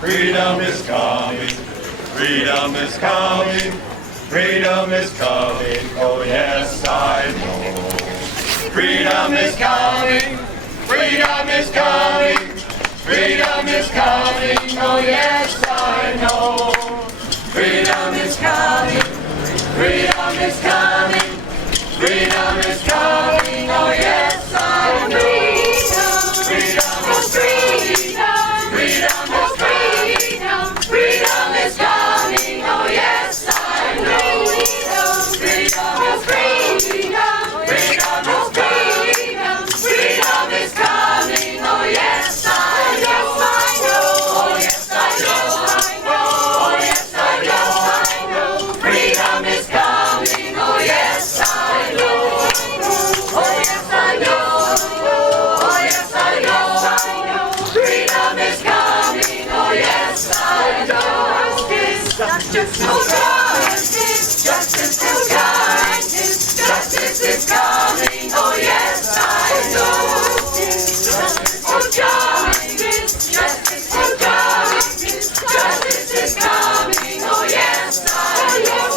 Freedom is coming, freedom is coming, freedom is coming, oh yes I know. Freedom is coming, freedom is coming, freedom is coming, oh yes I know. Freedom is coming, freedom is coming, freedom is coming, oh yes I know. Freedom is freedom, freedom is freedom, freedom is coming, oh yes I know. Freedom is freedom, freedom is freedom, freedom is coming, oh yes I know. Oh yes I know, oh yes I know, freedom is coming, oh yes I know. Oh yes I know, oh yes I know, freedom is coming, oh yes I know. Justice, oh justice, justice is kindness, justice is coming, oh yes I know. Justice, oh justice, justice, oh justice, justice is coming, oh yes I know.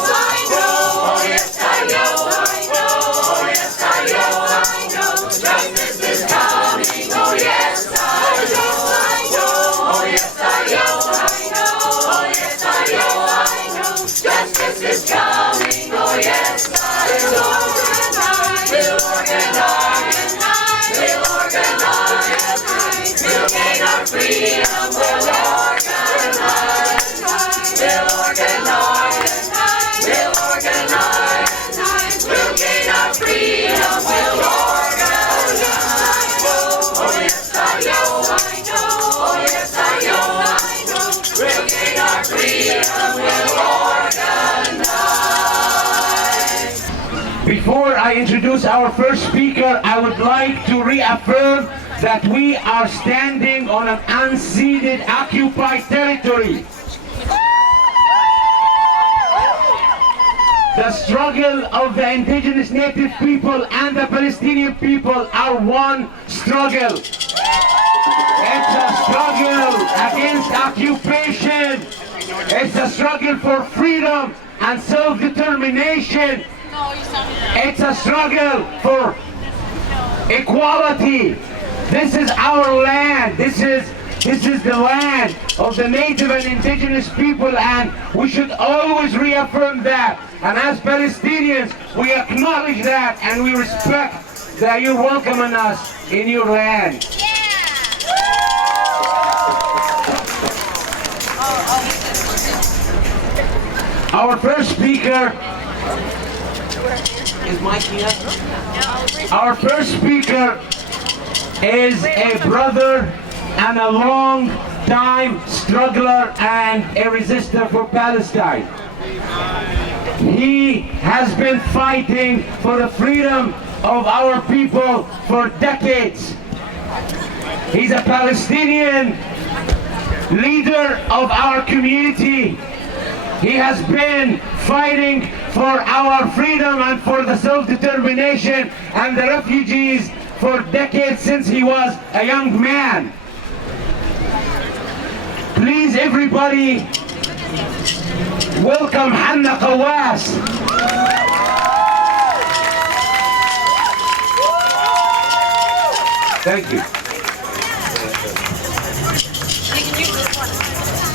Oh yes I know, oh yes I know, justice is coming, oh yes I know. Oh yes I know, oh yes I know, justice is coming, oh yes I know. We'll organize, we'll organize, we'll gain our freedom, we'll organize, we'll organize, we'll organize, we'll gain our freedom, we'll organize. Oh yes I know, oh yes I know, we'll gain our freedom, we'll organize. Before I introduce our first speaker, I would like to reaffirm that we are standing on an unceded, occupied territory. The struggle of the indigenous native people and the Palestinian people are one struggle. It's a struggle against occupation. It's a struggle for freedom and self-determination. It's a struggle for equality. This is our land. This is the land of the native and indigenous people, and we should always reaffirm that. And as Palestinians, we acknowledge that and we respect that you're welcoming us in your land. Our first speaker is Mike here. Our first speaker is a brother and a long-time struggler and a resistor for Palestine. He has been fighting for the freedom of our people for decades. He's a Palestinian leader of our community. He has been fighting for our freedom and for the self-determination and the refugees for decades since he was a young man. Please, everybody, welcome Hanna Qawas. Thank you.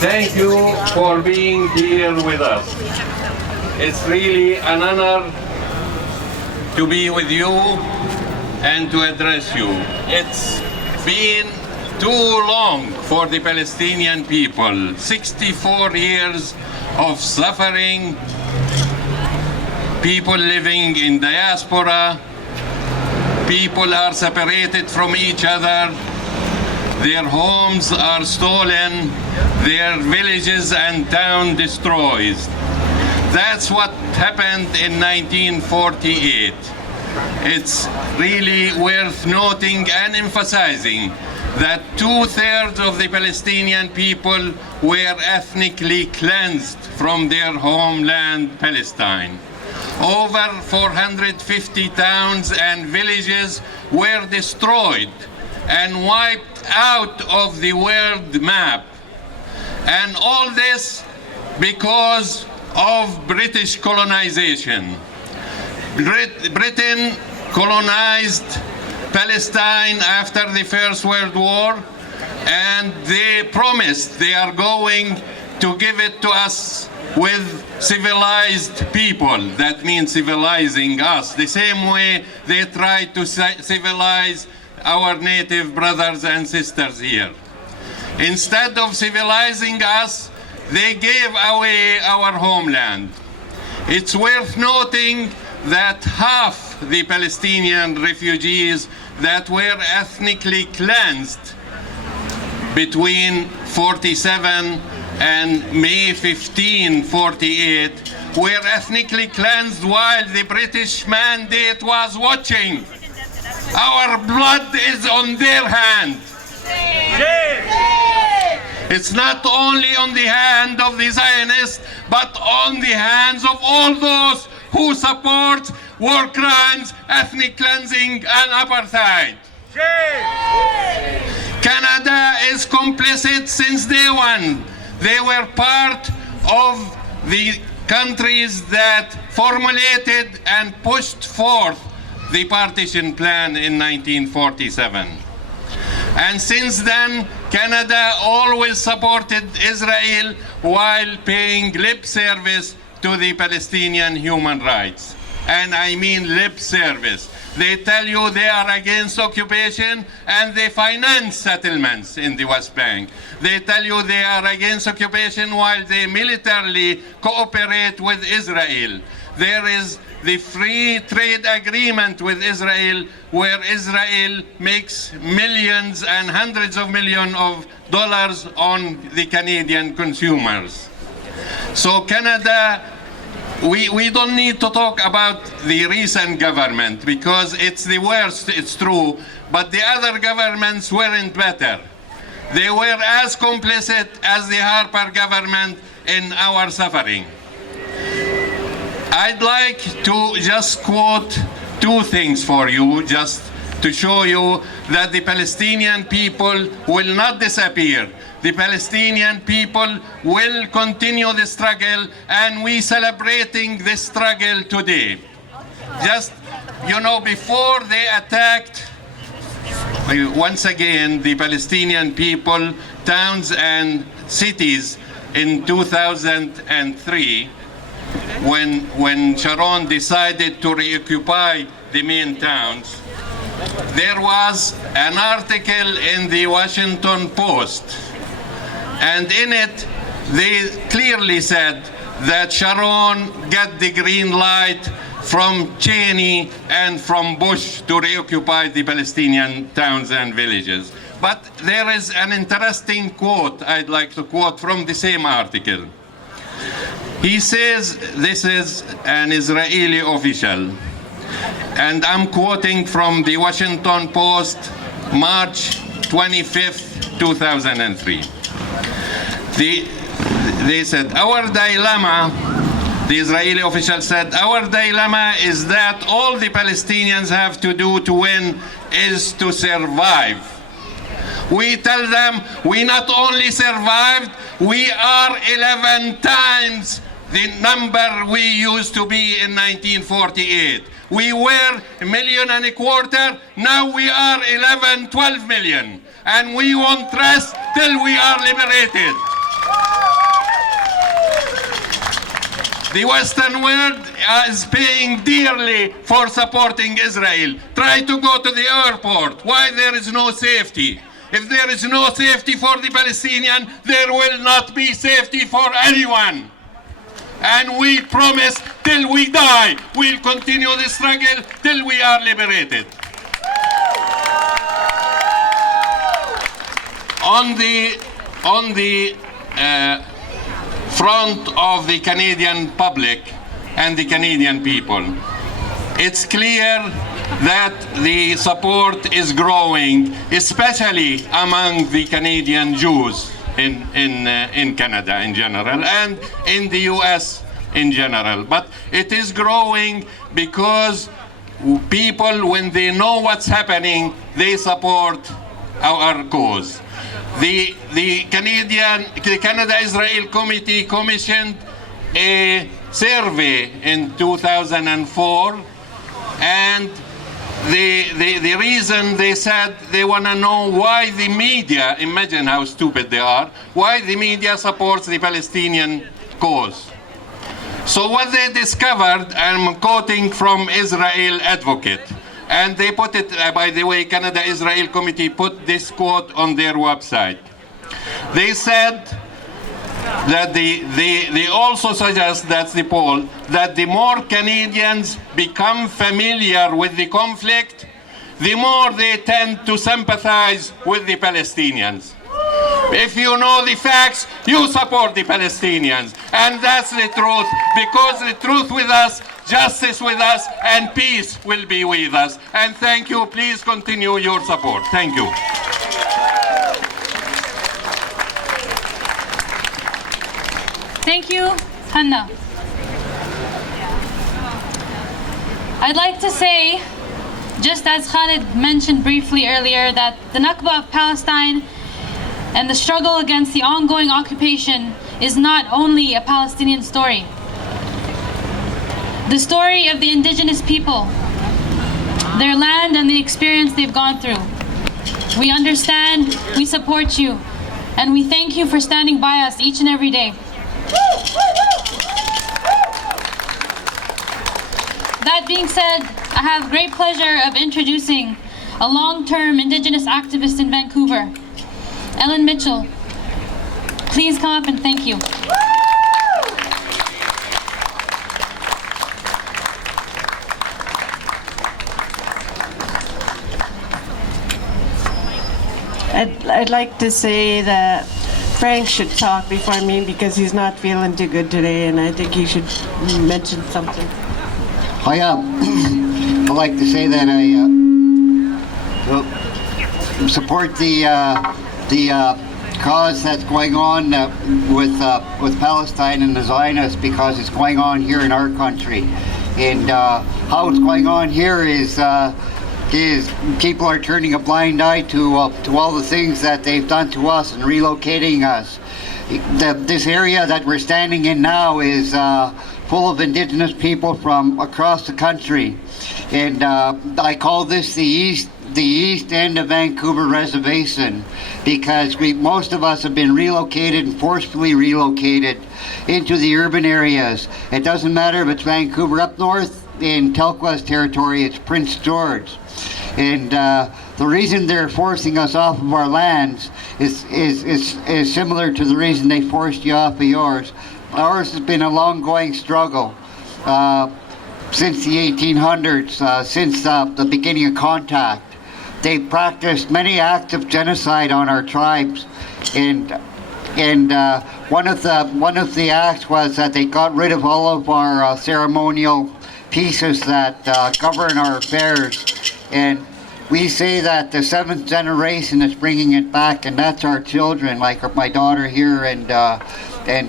Thank you for being here with us. It's really an honor to be with you and to address you. It's been too long for the Palestinian people. 64 years of suffering, people living in diaspora, people are separated from each other, their homes are stolen, their villages and towns destroyed. That's what happened in 1948. It's really worth noting and emphasizing that 2/3 of the Palestinian people were ethnically cleansed from their homeland, Palestine. Over 450 towns and villages were destroyed and wiped out of the world map. And all this because of British colonization. Britain colonized Palestine after the First World War, and they promised they are going to give it to us with civilized people. That means civilizing us, the same way they tried to civilize our native brothers and sisters here. Instead of civilizing us, they gave away our homeland. It's worth noting that half the Palestinian refugees that were ethnically cleansed between 47 and May 15, 48 were ethnically cleansed while the British mandate was watching. Our blood is on their hand. It's not only on the hand of the Zionists, but on the hands of all those who support war crimes, ethnic cleansing, and apartheid. Canada is complicit since day one. They were part of the countries that formulated and pushed forth the partition plan in 1947. And since then, Canada always supported Israel while paying lip service to the Palestinian human rights. And I mean lip service. They tell you they are against occupation and they finance settlements in the West Bank. They tell you they are against occupation while they militarily cooperate with Israel. There is the free trade agreement with Israel where Israel makes millions and hundreds of millions of dollars on the Canadian consumers. So Canada, we don't need to talk about the recent government because it's the worst, it's true, but the other governments weren't better. They were as complicit as the Harper government in our suffering. I'd like to just quote two things for you, just to show you that the Palestinian people will not disappear. The Palestinian people will continue the struggle, and we celebrating this struggle today. Just, before they attacked, once again, the Palestinian people, towns and cities in 2003, when Sharon decided to reoccupy the main towns, there was an article in the Washington Post, and in it they clearly said that Sharon got the green light from Cheney and from Bush to reoccupy the Palestinian towns and villages. But there is an interesting quote I'd like to quote from the same article. He says, this is an Israeli official, and I'm quoting from the Washington Post, March 25th, 2003. They said, our dilemma, the Israeli official said, our dilemma is that all the Palestinians have to do to win is to survive. We tell them, we not only survived, we are 11 times the number we used to be in 1948. We were 1.25 million, now we are 11, 12 million. And we won't rest till we are liberated. The Western world is paying dearly for supporting Israel. Try to go to the airport. Why there is no safety? If there is no safety for the Palestinian, there will not be safety for anyone. And we promise till we die, we'll continue the struggle till we are liberated. On the front of the Canadian public and the Canadian people, it's clear that the support is growing, especially among the Canadian Jews in Canada in general and in the US in general. But it is growing because people, when they know what's happening, they support our cause. the Canada-Israel Committee commissioned a survey in 2004, and the reason they said they want to know why the media, imagine how stupid they are, why the media supports the Palestinian cause. So what they discovered, I'm quoting from Israel Advocate, and they put it, by the way, Canada-Israel Committee put this quote on their website. They said that they also suggest, that's the poll, that the more Canadians become familiar with the conflict, the more they tend to sympathize with the Palestinians. If you know the facts, you support the Palestinians. And that's the truth, because the truth with us, justice with us, and peace will be with us. And thank you. Please continue your support. Thank you. Thank you, Hanna. I'd like to say, just as Khalid mentioned briefly earlier, that the Nakba of Palestine and the struggle against the ongoing occupation is not only a Palestinian story. The story of the indigenous people, their land and the experience they've gone through. We understand, we support you, and we thank you for standing by us each and every day. That being said, I have great pleasure of introducing a long-term Indigenous activist in Vancouver, Ellen Mitchell. Please come up and thank you. I'd like to say that Frank should talk before me because he's not feeling too good today, and I think he should mention something. I'd like to say that I support the cause that's going on with Palestine and the Zionists, because it's going on here in our country. And how it's going on here is people are turning a blind eye to all the things that they've done to us and relocating us. This area that we're standing in now is full of Indigenous people from across the country, and I call this the east end of Vancouver Reservation, because most of us have been relocated and forcefully relocated into the urban areas. It doesn't matter if it's Vancouver. Up north in Telqua's territory, it's Prince George. And the reason they're forcing us off of our lands is similar to the reason they forced you off of yours. Ours has been a long-going struggle since the 1800s, since the beginning of contact. They practiced many acts of genocide on our tribes, and one of the acts was that they got rid of all of our ceremonial pieces that govern our affairs. And we say that the seventh generation is bringing it back, and that's our children, like my daughter here, and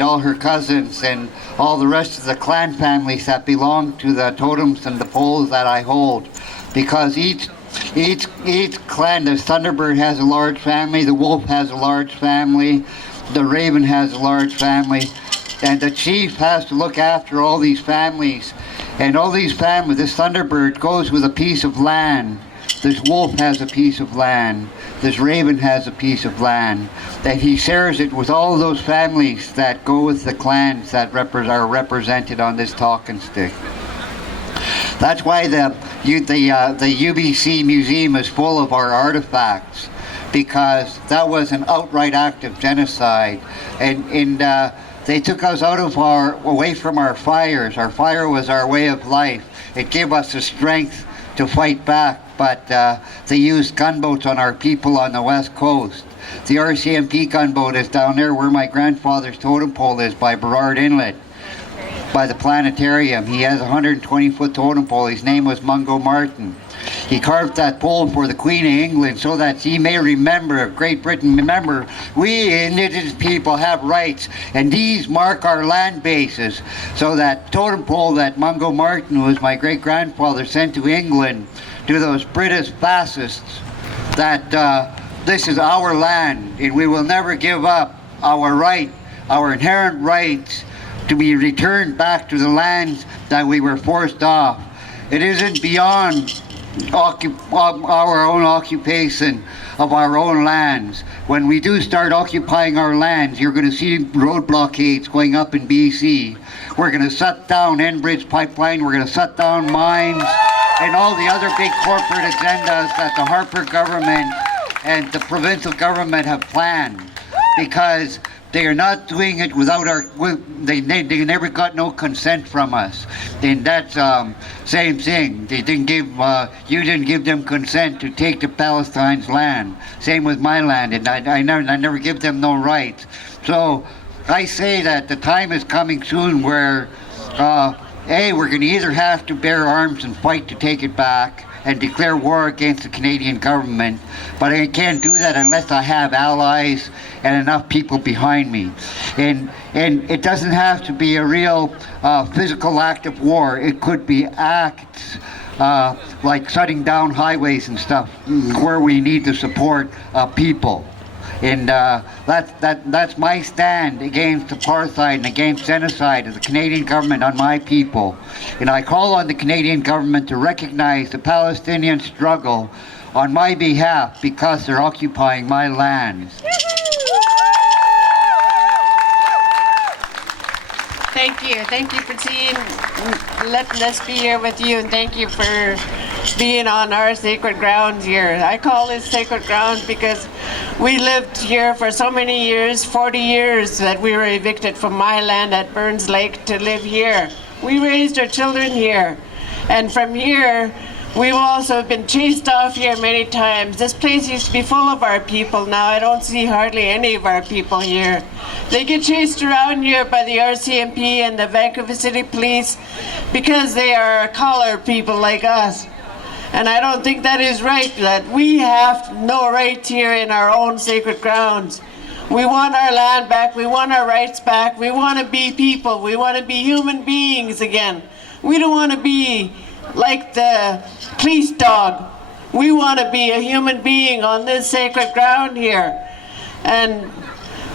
all her cousins, and all the rest of the clan families that belong to the totems and the poles that I hold. Because each clan, the Thunderbird has a large family, the Wolf has a large family, the Raven has a large family, and the chief has to look after all these families. And all these families, this Thunderbird goes with a piece of land. This Wolf has a piece of land. This Raven has a piece of land. And he shares it with all those families that go with the clans that are represented on this talking stick. That's why the UBC Museum is full of our artifacts, because that was an outright act of genocide. And they took us away from our fires. Our fire was our way of life. It gave us the strength to fight back, but they used gunboats on our people on the west coast. The RCMP gunboat is down there where my grandfather's totem pole is, by Burrard Inlet, by the planetarium. He has a 120-foot totem pole. His name was Mungo Martin. He carved that pole for the Queen of England so that she may remember, Great Britain, remember, we Indigenous people have rights, and these mark our land bases. So that totem pole that Mungo Martin, who was my great-grandfather, sent to England to those British fascists that this is our land, and we will never give up our right, our inherent rights to be returned back to the lands that we were forced off. It isn't beyond our own occupation of our own lands. When we do start occupying our lands, you're going to see road blockades going up in BC. We're going to shut down Enbridge pipeline, we're going to shut down mines, and all the other big corporate agendas that the Harper government and the provincial government have planned, because they are not doing it without our, they never got no consent from us. And that's same thing. They didn't give, you didn't give them consent to take the Palestine's land. Same with my land, and I never give them no rights. So I say that the time is coming soon where, we're going to either have to bear arms and fight to take it back and declare war against the Canadian government, but I can't do that unless I have allies and enough people behind me. And it doesn't have to be a real physical act of war. It could be acts like shutting down highways and stuff where we need to support people. And that's my stand against apartheid and against genocide of the Canadian government on my people. And I call on the Canadian government to recognize the Palestinian struggle on my behalf because they're occupying my lands. Thank you. Thank you for letting us be here with you, and thank you for being on our sacred grounds here. I call this sacred grounds because we lived here for so many years, 40 years, that we were evicted from my land at Burns Lake to live here. We raised our children here, and from here we've also been chased off here many times. This place used to be full of our people. Now I don't see hardly any of our people here. They get chased around here by the RCMP and the Vancouver City Police because they are colored people like us. And I don't think that is right, that we have no rights here in our own sacred grounds. We want our land back, we want our rights back, we want to be people, we want to be human beings again. We don't want to be like the police dog. We want to be a human being on this sacred ground here. And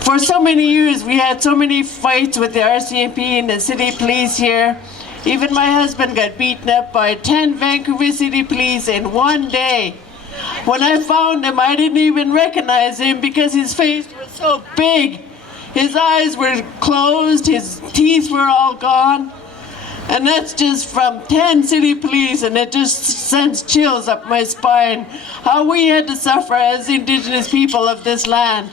for so many years we had so many fights with the RCMP and the city police here. Even my husband got beaten up by 10 Vancouver City Police in one day. When I found him, I didn't even recognize him because his face was so big. His eyes were closed, his teeth were all gone. And that's just from 10 city police, and it just sends chills up my spine. How we had to suffer as Indigenous people of this land.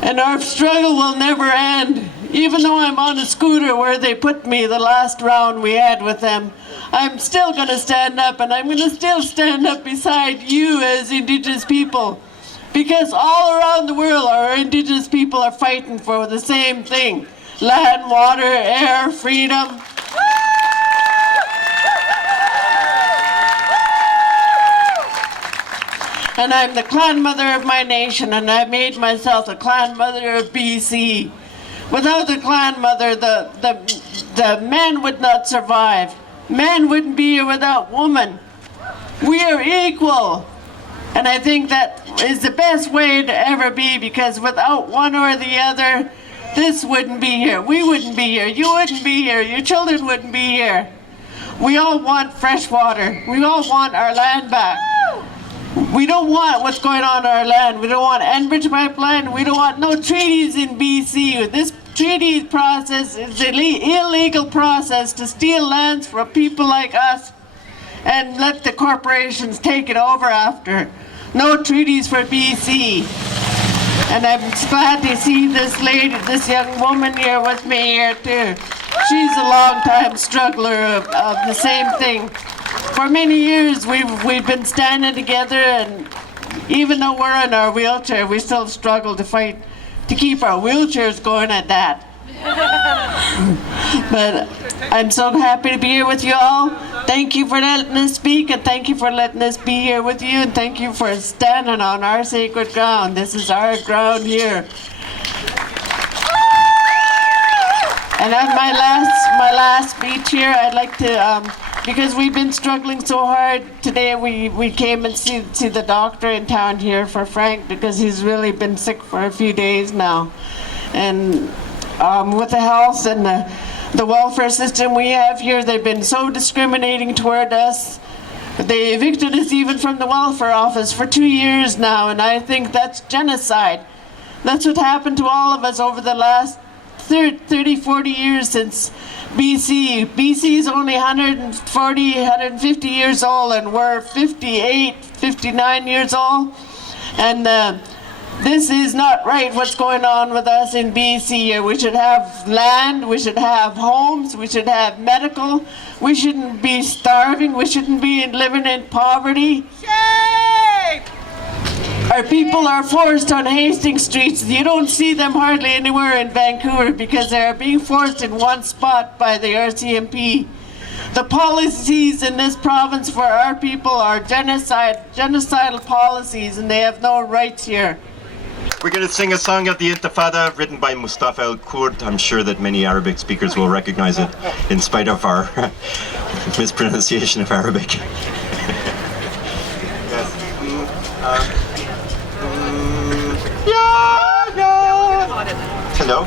And our struggle will never end. Even though I'm on a scooter where they put me the last round we had with them, I'm still going to stand up, and I'm going to still stand up beside you as Indigenous people. Because all around the world our Indigenous people are fighting for the same thing. Land, water, air, freedom. And I'm the clan mother of my nation, and I made myself the clan mother of BC. Without the clan mother, the men would not survive. Men wouldn't be here without women. We are equal. And I think that is the best way to ever be, because without one or the other, this wouldn't be here. We wouldn't be here. You wouldn't be here. Your children wouldn't be here. We all want fresh water. We all want our land back. We don't want what's going on in our land. We don't want Enbridge pipeline. We don't want no treaties in BC. This treaty process is an illegal process to steal lands from people like us and let the corporations take it over after. No treaties for BC. And I'm glad to see this lady, this young woman here with me here too. She's a long-time struggler of the same thing. For many years we've been standing together, and even though we're in our wheelchair, we still struggle to fight to keep our wheelchairs going at that. But I'm so happy to be here with you all. Thank you for letting us speak, and thank you for letting us be here with you, and thank you for standing on our sacred ground. This is our ground here. And on my last speech here, I'd like to because we've been struggling so hard. Today we came and see the doctor in town here for Frank, because he's really been sick for a few days now. And with the health and the welfare system we have here, they've been so discriminating toward us. They evicted us even from the welfare office for 2 years now, and I think that's genocide. That's what happened to all of us over the last 30, 40 years since BC. BC is only 140, 150 years old, and we're 58, 59 years old. And this is not right, what's going on with us in BC. We should have land, we should have homes, we should have medical. We shouldn't be starving, we shouldn't be living in poverty. Shame! Our people are forced on Hastings streets. You don't see them hardly anywhere in Vancouver because they are being forced in one spot by the RCMP. The policies in this province for our people are genocidal policies, and they have no rights here. We're going to sing a song of the Intifada written by Mustafa al-Kurd. I'm sure that many Arabic speakers will recognize it in spite of our mispronunciation of Arabic. Hello?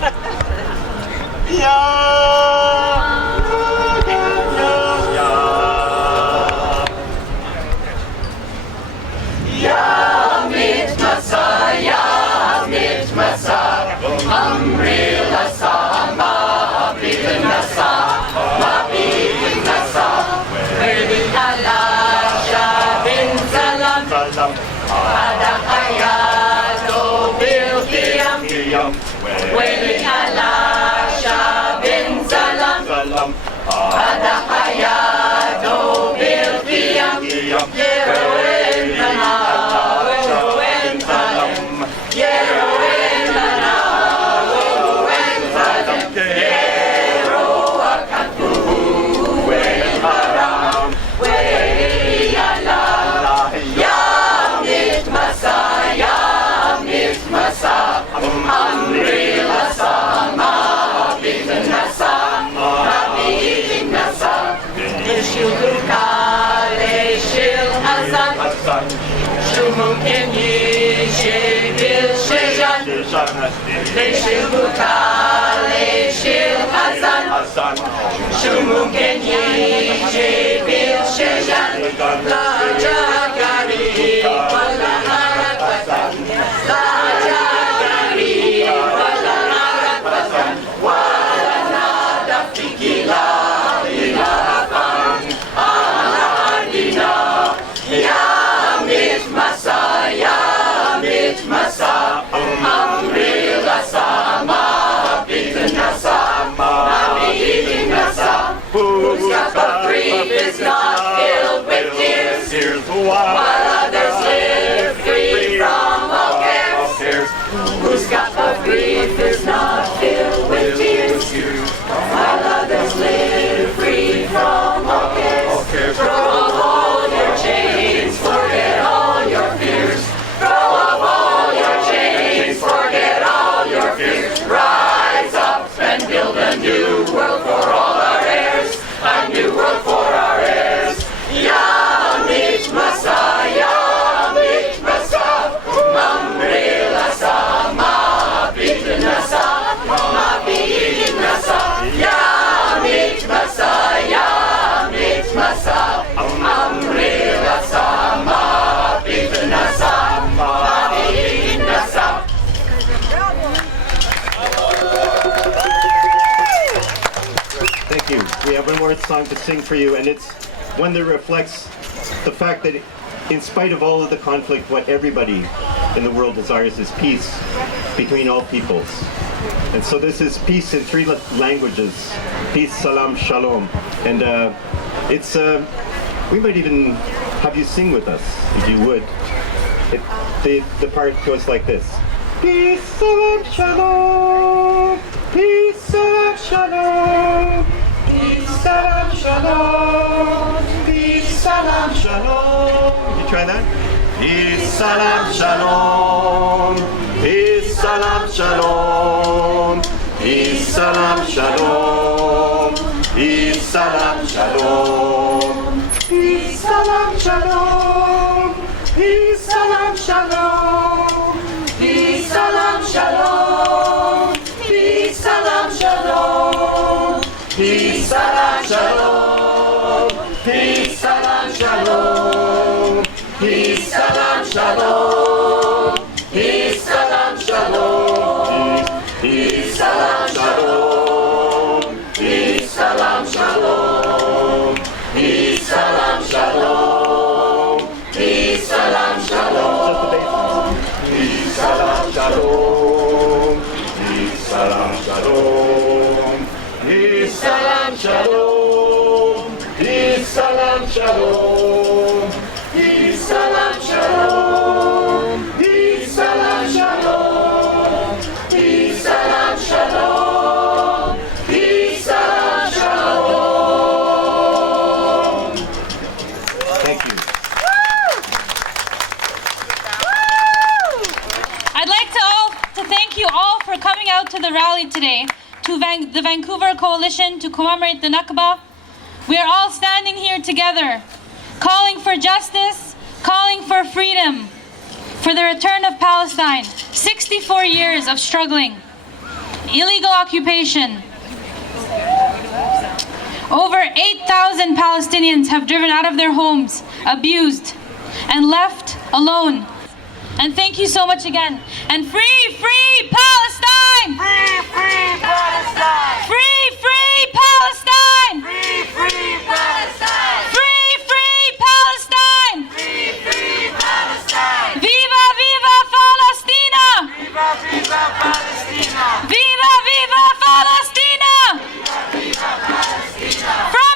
While others live free from all cares. Whose cup of grief is not filled with tears. While others live free from all cares. Throw off all your chains, forget all your fears. Throw off all your chains, forget all your fears. Rise up and build a new world for all our heirs. A new world for our heirs. Yamit Masa, Mamre Lasa, Mabit Nasa, Mabit Nasa, Yamit Masa, Mamre Lasa, Mabit Nasa, Mabit Nasa. Thank you. We have one more song to sing for you, and it's one that reflects the fact that in spite of all of the conflict, what everybody in the world desires is peace between all peoples. And so this is peace in 3 languages. Peace, salam, shalom. And we might even have you sing with us, if you would. The part goes like this. Peace, salam, shalom. Peace, salam, shalom. Peace, salam, shalom. Peace, salam, shalom. Can you try that? Peace, salam, shalom. Peace, salam, shalom. Peace, salam, shalom. Peace, salam, shalom. salam shalom. Peace, salam shalom. Peace, salam shalom. Peace, salam shalom. Peace, salam shalom. Peace, salam shalom. Peace, salam shalom. Peace, salam shalom. Peace, salam shalom. Peace, salam shalom. Peace, salam shalom. Peace, salam shalom. Peace, salam shalom. Peace, salam shalom. Peace, salam shalom. Peace, salam shalom. Peace, salam shalom. Thank you. I'd like to thank you all for coming out to the rally today, to the Vancouver Coalition to commemorate the Nakba. We are all standing here together, calling for justice, calling for freedom, for the return of Palestine. 64 years of struggling, illegal occupation. Over 8,000 Palestinians have driven out of their homes, abused, and left alone. And thank you so much again. And free, free Palestine! Free, free Palestine! Free, free Palestine! Free, free Palestine! Free, free Palestine! Free, free Palestine! Viva, viva Palestina! Viva, viva Palestina! Viva, viva Palestina! Viva, viva Palestina!